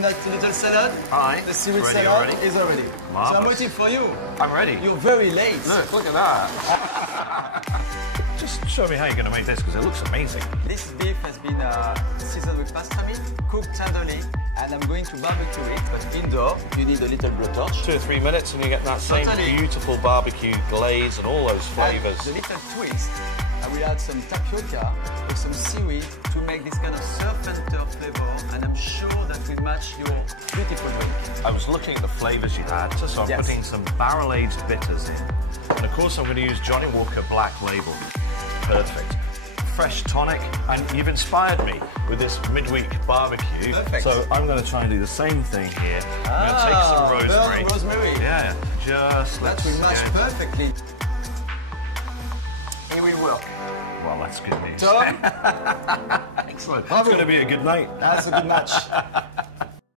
That little salad, the seaweed salad is already. Marvelous. So I'm waiting for you. I'm ready. You're very late. Look at that. Just show me how you're going to make this, because it looks amazing. This beef has been seasoned with pastrami, cooked tenderly, and I'm going to barbecue it. But indoor, you need a little blowtorch. 2 or 3 minutes and you get that same beautiful barbecue glaze and all those flavours. The little twist, I will add some tapioca with some seaweed to make this kind of surf and turf flavour, and I'm sure that will match your beautiful drink. I was looking at the flavours you had, so I'm putting some barrel-aged bitters in. And of course I'm going to use Johnnie Walker Black Label. Perfect. Fresh tonic, and you've inspired me with this midweek barbecue. Perfect. So I'm going to try and do the same thing here. I'm going to take some rosemary. Rosemary. Yeah, just that will match perfectly. It will work. Well, that's good news. Tom? Excellent. It's going to be a good night. That's a good match.